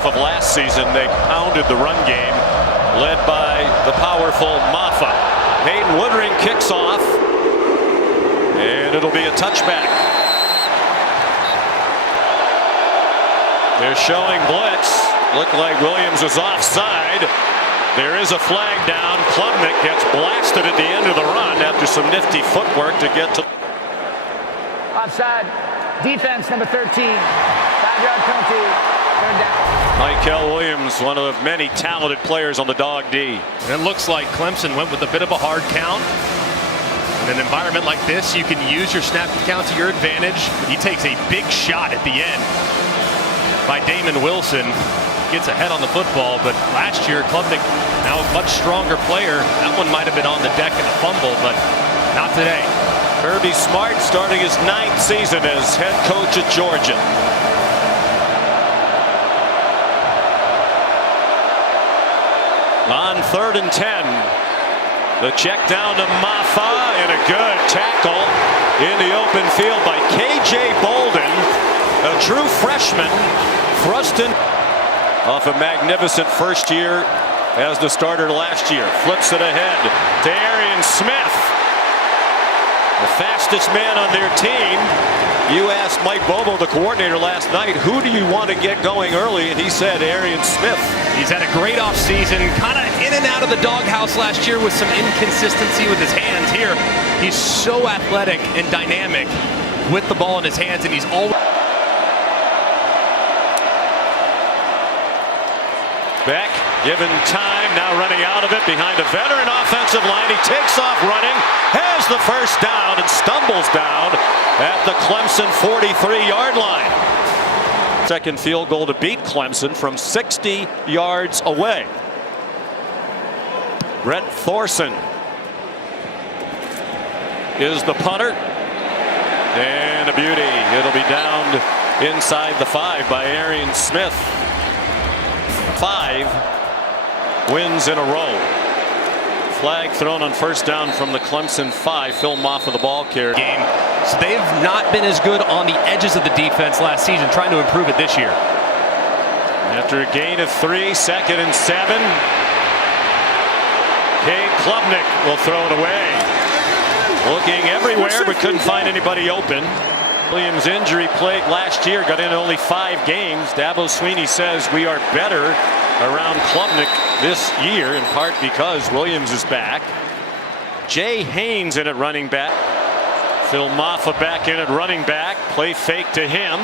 Of last season, they pounded the run game, led by the powerful Maffa. Hayden Woodring kicks off, and it'll be a touchback. They're showing blitz. Looked like Williams is offside. There is a flag down. Klubnik gets blasted at the end of the run after some nifty footwork to get to. Offside. Defense number 13. 5-yard penalty. Third down. Michael Williams, one of many talented players on the dog D. And it looks like Clemson went with a bit of a hard count. In an environment like this, you can use your snap count to your advantage. He takes a big shot at the end by Damon Wilson. Gets ahead on the football, but last year Klubnik, now a much stronger player. That one might have been on the deck in a fumble, but not today. Kirby Smart starting his 9th season as head coach at Georgia. On 3rd and 10, the check down to Maffa and a good tackle in the open field by K.J. Bolden, a true freshman, thrust in. Off a magnificent first year as the starter last year. Flips it ahead to Arian Smith, the fastest man on their team. You asked Mike Bobo, the coordinator, last night, who do you want to get going early? And he said Arian Smith. He's had a great offseason, kind of in and out of the doghouse last year with some inconsistency with his hands. Here, he's so athletic and dynamic with the ball in his hands, and he's always... Beck given time, now running out of it behind a veteran offensive line. He takes off running, has the first down, and stumbles down at the Clemson 43-yard line. Second field goal to beat Clemson from 60 yards away. Brett Thorson is the punter, and a beauty. It'll be downed inside the 5 by Arian Smith. 5 wins in a row. Flag thrown on first down from the Clemson 5. Phil Maffa, the ball carrier. Game. So they've not been as good on the edges of the defense last season, trying to improve it this year. After a gain of 3, 2nd and 7. Cade Klubnik will throw it away. Looking everywhere but couldn't find anybody open. Williams' injury plague last year, got in only 5 games. Dabo Swinney says we are better around Klubnik this year, in part because Williams is back. Jay Haynes in at running back. Phil Maffa back in at running back. Play fake to him.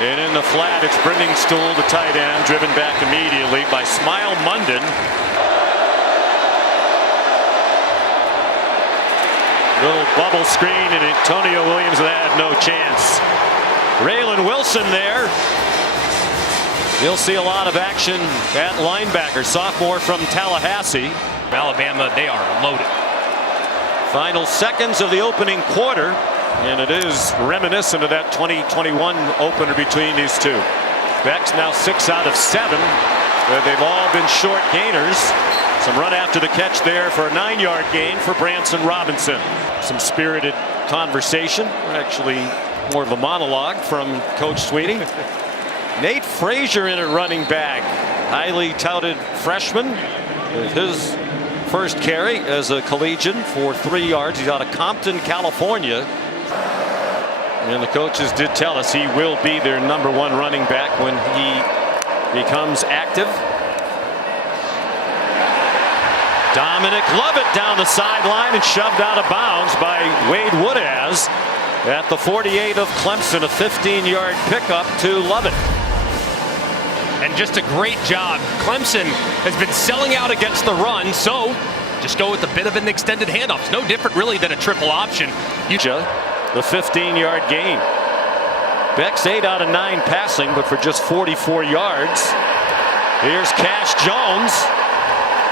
And in the flat, it's Brendan Stool, the tight end, driven back immediately by Smile Munden. Little bubble screen, and Antonio Williams had no chance. Raylan Wilson there. You'll see a lot of action at linebacker, sophomore from Tallahassee. Alabama, they are loaded. Final seconds of the opening quarter, and it is reminiscent of that 2021 opener between these two. Beck's now 6 out of 7. They've all been short gainers. Some run after the catch there for a 9-yard gain for Branson Robinson. Some spirited conversation, actually more of a monologue from Coach Swinney. Nate Frazier in at running back, highly touted freshman. His first carry as a collegian for 3 yards. He's out of Compton, California. And the coaches did tell us he will be their #1 running back when he becomes active. Dominic Lovett down the sideline and shoved out of bounds by Wade Woodaz at the 48 of Clemson. A 15-yard pickup to Lovett. And just a great job. Clemson has been selling out against the run, so just go with a bit of an extended handoff. It's no different really than a triple option. The 15-yard gain. Beck's 8 out of 9 passing, but for just 44 yards. Here's Cash Jones.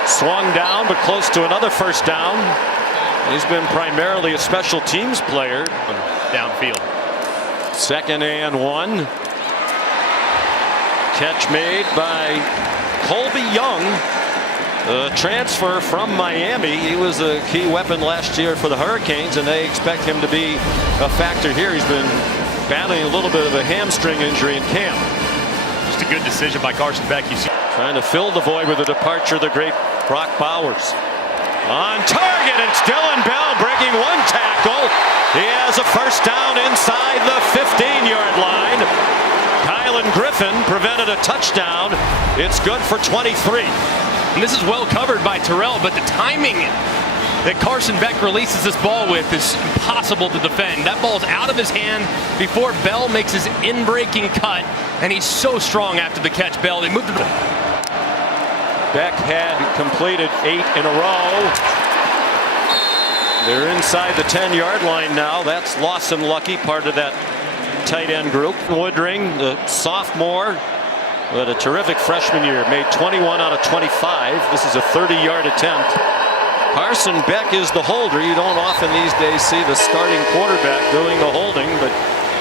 Swung down, but close to another first down. He's been primarily a special teams player. Downfield. 2nd and 1. Catch made by Colby Young, a transfer from Miami. He was a key weapon last year for the Hurricanes, and they expect him to be a factor here. He's been battling a little bit of a hamstring injury in camp. Just a good decision by Carson Beck. You see, trying to fill the void with the departure of the great Brock Bowers. On target, it's Dylan Bell breaking one tackle. He has a first down inside the 15-yard line. Kylan Griffin prevented a touchdown. It's good for 23. And this is well covered by Terrell, but the timing that Carson Beck releases this ball with is impossible to defend. That ball's out of his hand before Bell makes his in-breaking cut, and he's so strong after the catch. Bell, they moved it. Beck had completed 8 in a row. They're inside the 10-yard line now. That's Lawson Lucky, part of that tight end group. Woodring, the sophomore, but a terrific freshman year, made 21 out of 25. This is a 30-yard attempt. Carson Beck is the holder. You don't often these days see the starting quarterback doing the holding, but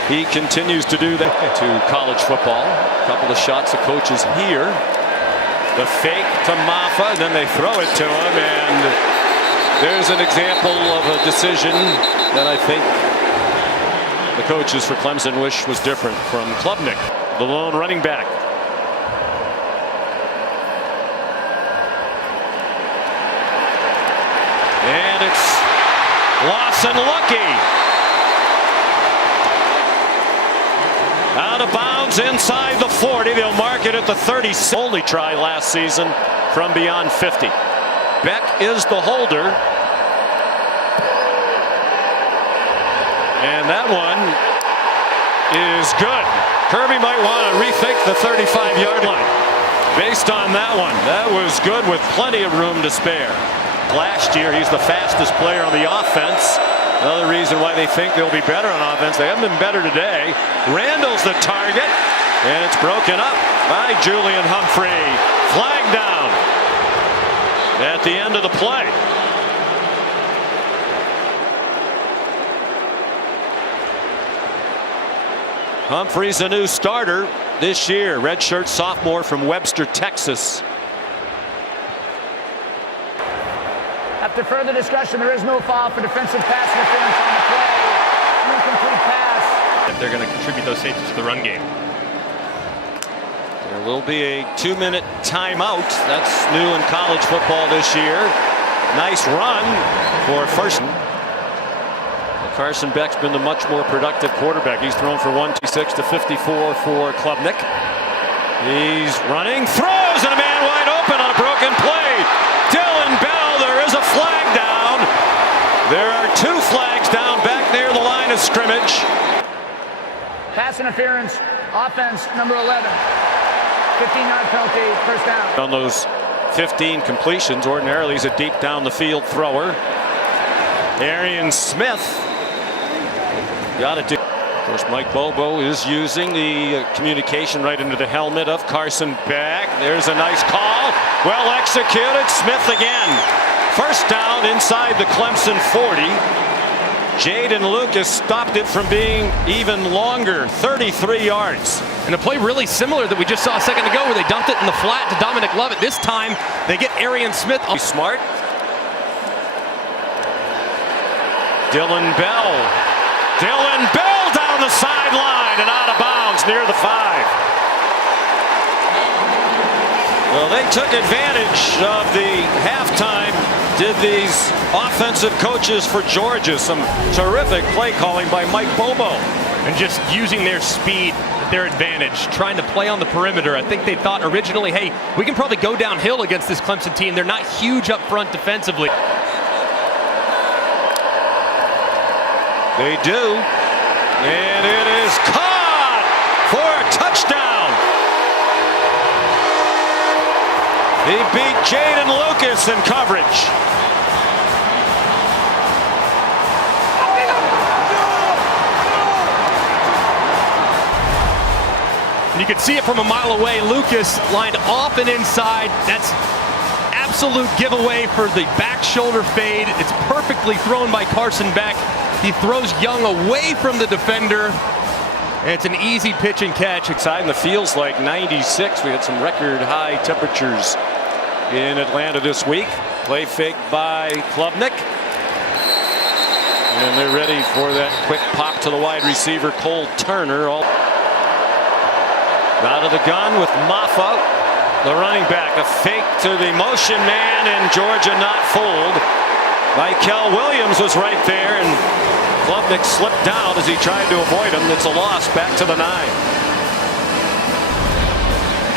he continues to do that to college football. A couple of shots of coaches here. The fake to Maffa, and then they throw it to him, and there's an example of a decision that I think the coaches for Clemson wish was different from Klubnik, the lone running back. And it's Lawson Lucky. Out of bounds inside the 40. They'll mark it at the 30. Only try last season from beyond 50. Beck is the holder. And that one is good. Kirby might want to rethink the 35-yard line. Based on that one, that was good with plenty of room to spare. Last year, he's the fastest player on the offense. Another reason why they think they'll be better on offense. They haven't been better today. Randall's the target, and it's broken up by Julian Humphrey. Flag down at the end of the play. Humphrey's a new starter this year. Redshirt sophomore from Webster, Texas. After further discussion, there is no foul for defensive pass interference on the play. Incomplete pass. If they're going to contribute those safeties to the run game. There will be a 2-minute timeout. That's new in college football this year. Nice run for first. Carson Beck's been the much more productive quarterback. He's thrown for 126 to 54 for Klubnik. He's running, throws, and a man wide open on a broken play. Dylan Bell, there is a flag down. There are 2 flags down back near the line of scrimmage. Pass interference, offense number 11. 15-yard penalty, first down. On those 15 completions, ordinarily he's a deep down the field thrower. Arian Smith got it. Of course, Mike Bobo is using the communication right into the helmet of Carson Beck. There's a nice call. Well executed. Smith again. First down inside the Clemson 40. Jaden Lucas stopped it from being even longer. 33 yards. And a play really similar that we just saw a second ago where they dumped it in the flat to Dominic Lovett. This time they get Arian Smith. He's smart. Dylan Bell. Dylan Bell down the sideline and out of bounds near the 5. Well, they took advantage of the halftime, did these offensive coaches for Georgia. Some terrific play calling by Mike Bobo. And just using their speed at their advantage, trying to play on the perimeter. I think they thought originally, hey, we can probably go downhill against this Clemson team. They're not huge up front defensively. They do, and it is caught for a touchdown. He beat Jaden Lucas in coverage. And you could see it from a mile away. Lucas lined off and inside. That's absolute giveaway for the back shoulder fade. It's perfectly thrown by Carson Beck. He throws Young away from the defender, and it's an easy pitch and catch. Exciting. The feels like 96. We had some record high temperatures in Atlanta this week. Play fake by Klubnik. And they're ready for that quick pop to the wide receiver, Cole Turner. Out of the gun with Maffa, the running back. A fake to the motion man, and Georgia not fooled. Michael Williams was right there, and Klubnik slipped down as he tried to avoid him. It's a loss back to the 9.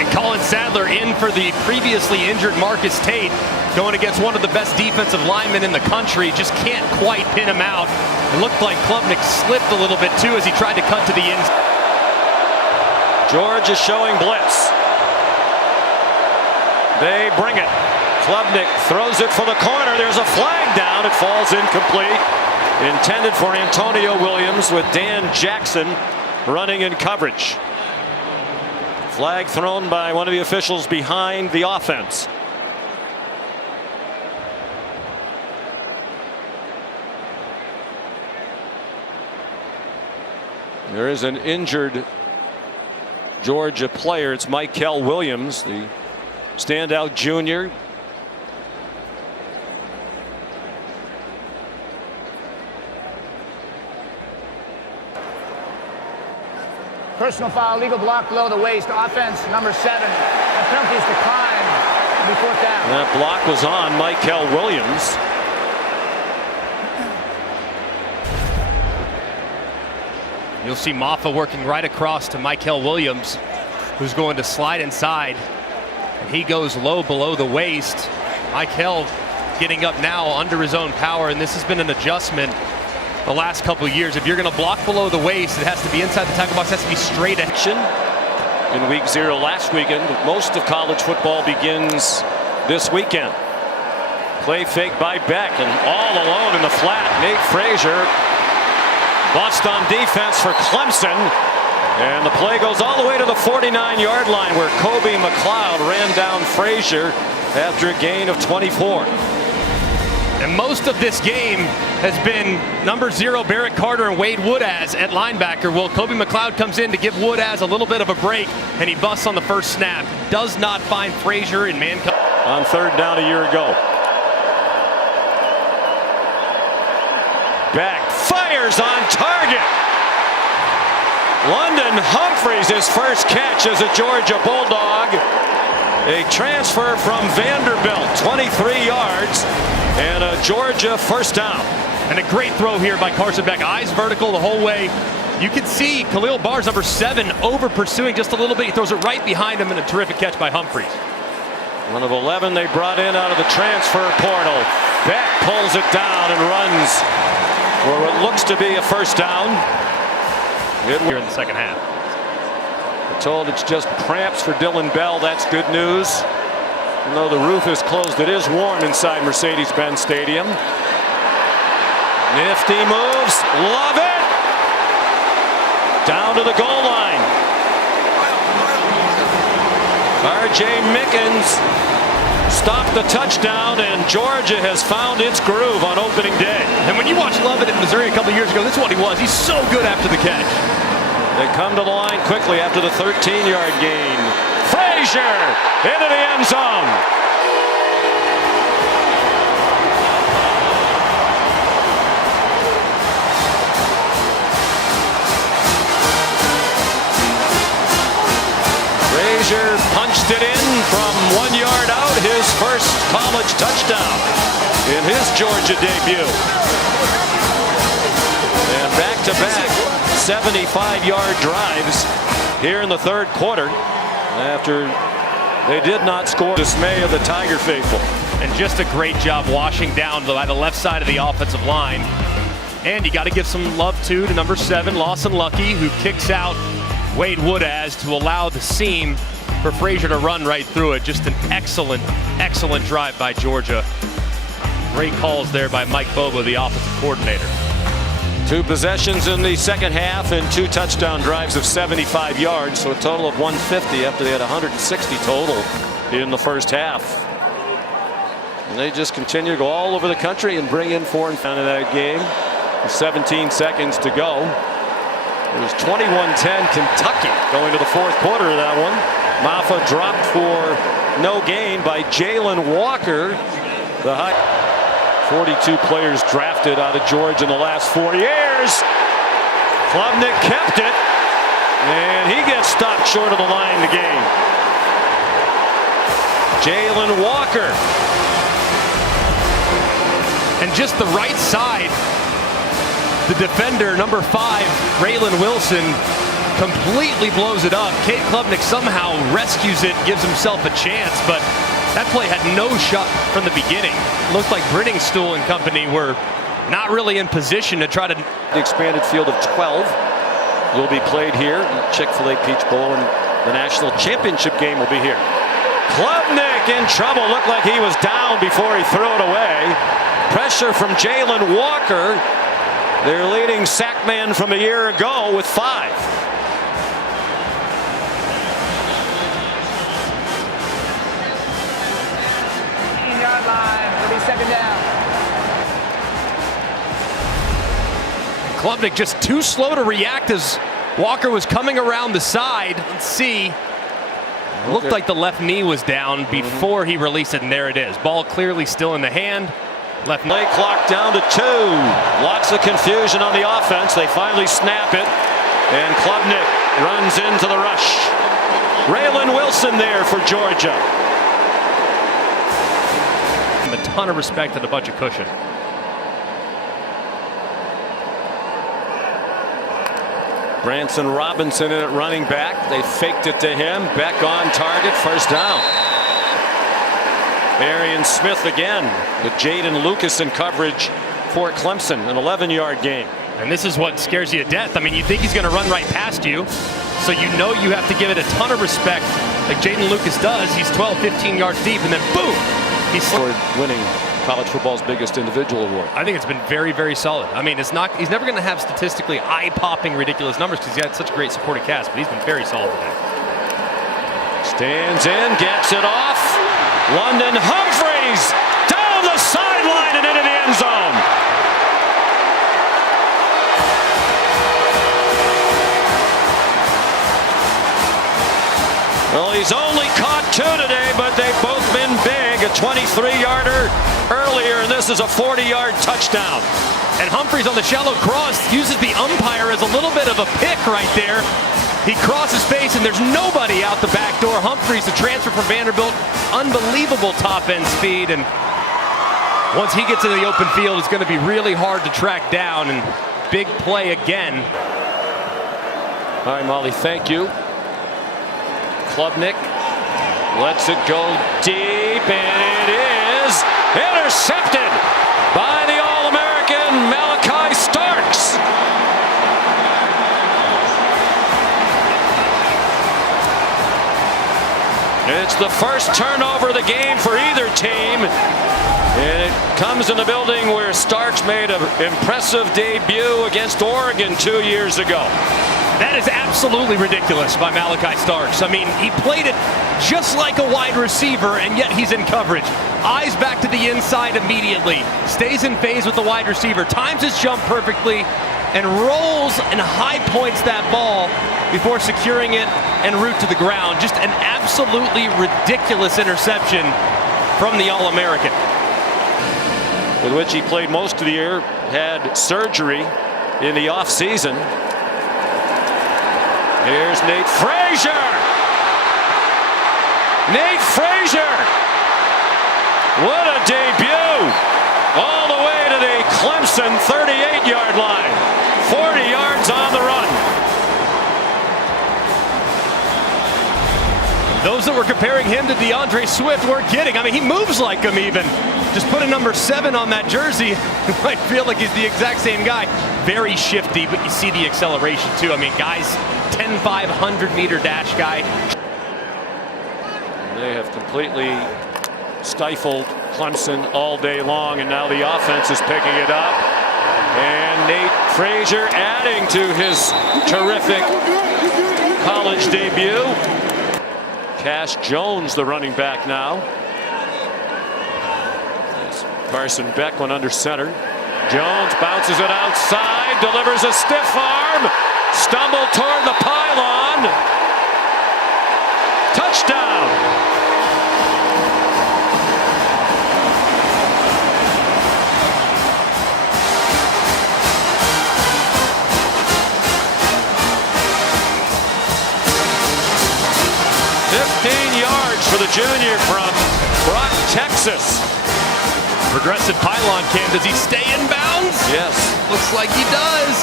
And Colin Sadler in for the previously injured Marcus Tate, going against one of the best defensive linemen in the country. Just can't quite pin him out. It looked like Klubnik slipped a little bit too as he tried to cut to the inside. Georgia showing blitz. They bring it. Klubnik throws it for the corner. There's a flag down. It falls incomplete. Intended for Antonio Williams with Dan Jackson running in coverage. Flag thrown by one of the officials behind the offense. There is an injured Georgia player. It's Michael Williams, the standout junior. Personal foul, legal block below the waist. Offense, number 7. And penalties decline. It'll be 4th down. That block was on Michael Williams. You'll see Maffa working right across to Michael Williams, who's going to slide inside. And he goes low below the waist. Michael getting up now under his own power, and this has been an adjustment the last couple of years. If you're going to block below the waist, it has to be inside the tackle box. It has to be straight action. In week 0 last weekend, most of college football begins this weekend. Play fake by Beck, and all alone in the flat, Nate Frazier bust on defense for Clemson, and the play goes all the way to the 49-yard line where Kobe McLeod ran down Frazier after a gain of 24. And most of this game has been number 0 Barrett Carter and Wade Woodaz at linebacker. Well, Kobe McLeod comes in to give Woodaz a little bit of a break, and he busts on the first snap. Does not find Frazier in man coverage. On 3rd down a year ago. Beck fires on target. London Humphreys, his first catch as a Georgia Bulldog. A transfer from Vanderbilt, 23 yards, and a Georgia first down. And a great throw here by Carson Beck. Eyes vertical the whole way. You can see Khalil Barnes, number 7, over pursuing just a little bit. He throws it right behind him, and a terrific catch by Humphreys. One of 11 they brought in out of the transfer portal. Beck pulls it down and runs for what looks to be a first down. Here in the second half. We're told it's just cramps for Dylan Bell. That's good news. Even though the roof is closed, it is warm inside Mercedes-Benz Stadium. Nifty moves. Love it. Down to the goal line. R.J. Mickens stopped the touchdown, and Georgia has found its groove on opening day. And when you watch Lovett in Missouri a couple years ago, this is what he was. He's so good after the catch. They come to the line quickly after the 13-yard gain. Frazier into the end zone. Frazier punched it in from 1 yard out, his first college touchdown in his Georgia debut. And back-to-back 75-yard drives here in the 3rd quarter after they did not score. Dismay of the Tiger faithful. And just a great job washing down by the left side of the offensive line. And you got to give some love to number 7, Lawson Lucky, who kicks out Wade Woodaz to allow the seam for Frazier to run right through it. Just an excellent, excellent drive by Georgia. Great calls there by Mike Bobo, the offensive coordinator. 2 possessions in the second half and 2 touchdown drives of 75 yards, so a total of 150 after they had 160 total in the first half. And they just continue to go all over the country and bring in 4 and down in that game with 17 seconds to go. It was 21-10 Kentucky going to the 4th quarter of that one. Maffa dropped for no gain by Jalen Walker. The high 42 players drafted out of Georgia in the last 4 years. Klubnik kept it. And he gets stopped short of the line to gain. Jalen Walker. And just the right side, the defender, number 5, Raylan Wilson, completely blows it up. Cade Klubnik somehow rescues it, gives himself a chance, but that play had no shot from the beginning. Looked like Brittingstool and company were not really in position to try to... The expanded field of 12 will be played here. Chick-fil-A Peach Bowl and the national championship game will be here. Klubnik in trouble. Looked like he was down before he threw it away. Pressure from Jalen Walker, their leading sack man from a year ago, with 5. 15-yard line. It'll be second down. Klubnik just too slow to react as Walker was coming around the side. Let's see. Looked like the left knee was down before he released it, and there it is. Ball clearly still in the hand. Left play clock down to 2. Lots of confusion on the offense. They finally snap it, and Klubnik runs into the rush. Raylan Wilson there for Georgia. A ton of respect and a bunch of cushion. Branson Robinson in at running back. They faked it to him. Beck on target. First down. Arian Smith again with Jaden Lucas in coverage for Clemson. An 11-yard gain. And this is what scares you to death. I mean, you think he's going to run right past you, so you know you have to give it a ton of respect like Jaden Lucas does. He's 12, 15 yards deep, and then boom! He's winning college football's biggest individual award. I think it's been very, very solid. I mean, he's never going to have statistically eye-popping, ridiculous numbers because he's got such a great supporting cast, but he's been very solid today. Stands in, gets it off. London Humphreys down the sideline and into the end zone. Well, he's only caught 2 today, but they've both been big. A 23-yarder earlier, and this is a 40-yard touchdown. And Humphreys on the shallow cross uses the umpire as a little bit of a pick right there. He crosses space, and there's nobody out the back door. Humphreys, the transfer from Vanderbilt, unbelievable top-end speed, and once he gets in the open field, it's going to be really hard to track down, and big play again. All right, Molly, thank you. Klubnik lets it go deep, and it is intercepted by the All-American Malachi Starks. It's the first turnover of the game for either team, and it comes in the building where Starks made an impressive debut against Oregon 2 years ago. That is absolutely ridiculous by Malachi Starks. I mean, he played it just like a wide receiver, and yet he's in coverage. Eyes back to the inside immediately. Stays in phase with the wide receiver. Times his jump perfectly and rolls and high points that ball before securing it en route to the ground. Just an absolutely ridiculous interception from the All-American. With which he played most of the year, had surgery in the offseason. Here's Nate Frazier. Nate Frazier. What a debut. All the way to the Clemson 38-yard line. 40 yards on the run. Those that were comparing him to DeAndre Swift weren't kidding. I mean, he moves like him even. Just put a number 7 on that jersey. You might feel like he's the exact same guy. Very shifty, but you see the acceleration too. I mean, guys, 10-5, 100-meter dash guy. They have completely stifled Clemson all day long, and now the offense is picking it up. And Nate Frazier adding to his terrific college debut. Cash Jones, the running back now. As Carson Beck went under center. Jones bounces it outside, delivers a stiff arm, stumble toward the pylon. Touchdown. 15 yards for the junior from Brock, Texas. Progressive pylon cam. Does he stay in bounds? Yes. Looks like he does.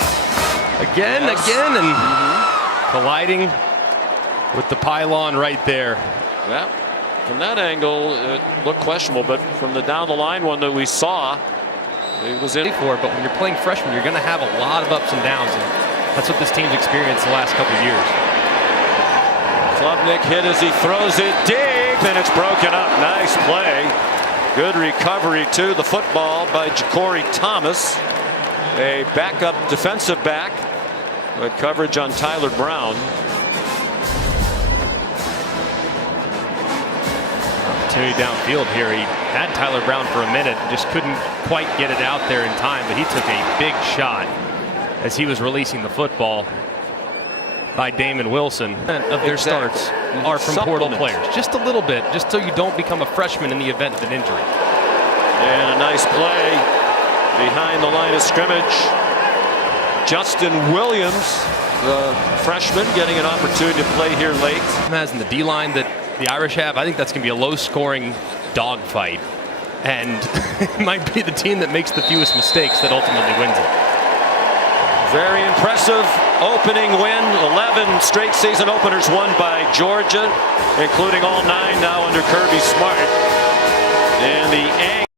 Again, and colliding with the pylon right there. Well, from that angle, it looked questionable, but from the down the line one that we saw, it was in for. But when you're playing freshman, you're going to have a lot of ups and downs, and that's what this team's experienced the last couple of years. Klubnik hit as he throws it deep, and it's broken up. Nice play. Good recovery to the football by Ja'Cory Thomas, a backup defensive back, with coverage on Tyler Brown. Opportunity downfield here. He had Tyler Brown for a minute, just couldn't quite get it out there in time, but he took a big shot as he was releasing the football by Damon Wilson. Of their starts are from portal players. Just a little bit, just so you don't become a freshman in the event of an injury. And a nice play behind the line of scrimmage. Justin Williams, the freshman, getting an opportunity to play here late. As in the D-line that the Irish have, I think that's going to be a low-scoring dogfight. And it might be the team that makes the fewest mistakes that ultimately wins it. Very impressive opening win. 11 straight season openers won by Georgia, including all 9 now under Kirby Smart. And the